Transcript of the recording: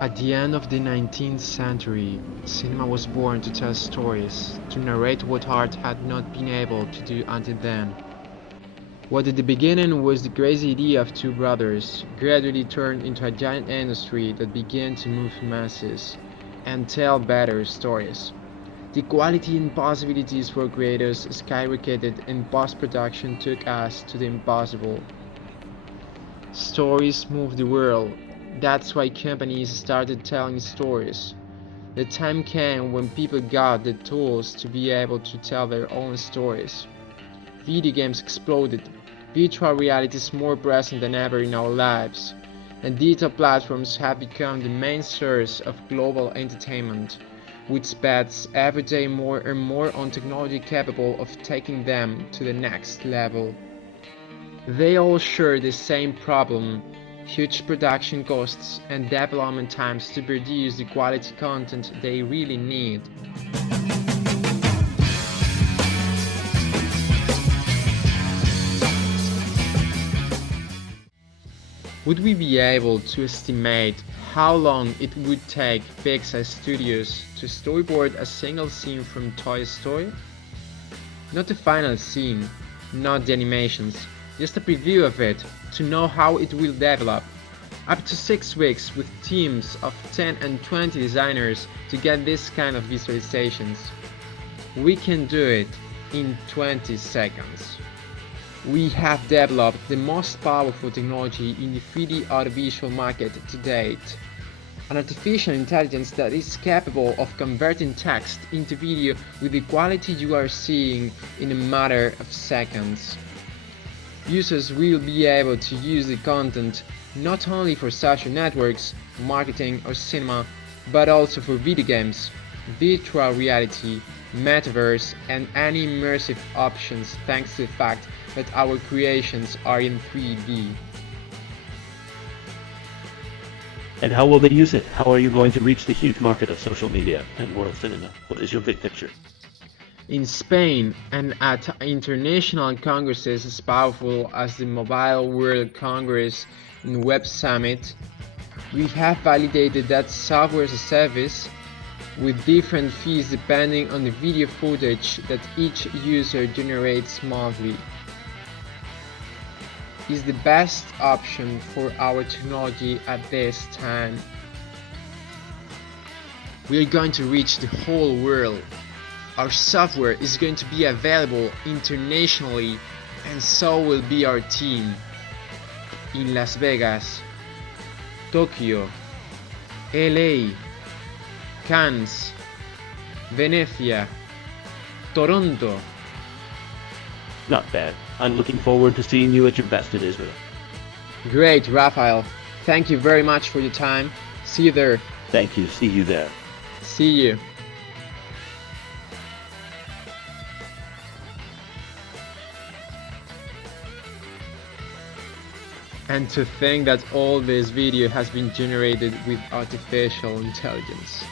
At the end of the 19th century, cinema was born to tell stories, to narrate what art had not been able to do until then. What at the beginning was the crazy idea of two brothers gradually turned into a giant industry that began to move masses and tell better stories. The quality and possibilities for creators skyrocketed and post-production took us to the impossible. Stories move the world. That's why companies started telling stories. The time came when people got the tools to be able to tell their own stories. Video games exploded. Virtual reality is more present than ever in our lives, and digital platforms have become the main source of global entertainment, which bets every day more and more on technology capable of taking them to the next level. They all share the same problem: huge production costs and development times to produce the quality content they really need. Would we be able to estimate how long it would take Pixar Studios to storyboard a single scene from Toy Story? Not the final scene, not the animations, just a preview of it to know how it will develop. Up to 6 weeks with teams of 10 and 20 designers to get this kind of visualizations. We can do it in 20 seconds. We have developed the most powerful technology in the 3D audiovisual market to date. An artificial intelligence that is capable of converting text into video with the quality you are seeing in a matter of seconds. Users will be able to use the content not only for social networks, marketing or cinema, but also for video games, virtual reality, metaverse and any immersive options thanks to the fact that our creations are in 3D. And how will they use it? How are you going to reach the huge market of social media and world cinema? What is your big picture? In Spain and at international congresses as powerful as the Mobile World Congress and Web Summit, we have validated that software as a service, with different fees depending on the video footage that each user generates monthly, is the best option for our technology at this time. We are going to reach the whole world. Our software is going to be available internationally, and so will be our team. In Las Vegas, Tokyo, LA, Cannes, Venezia, Toronto. Not bad. I'm looking forward to seeing you at your best in Israel. Great, Raphael. Thank you very much for your time. See you there. Thank you. See you there. See you. And to think that all this video has been generated with artificial intelligence.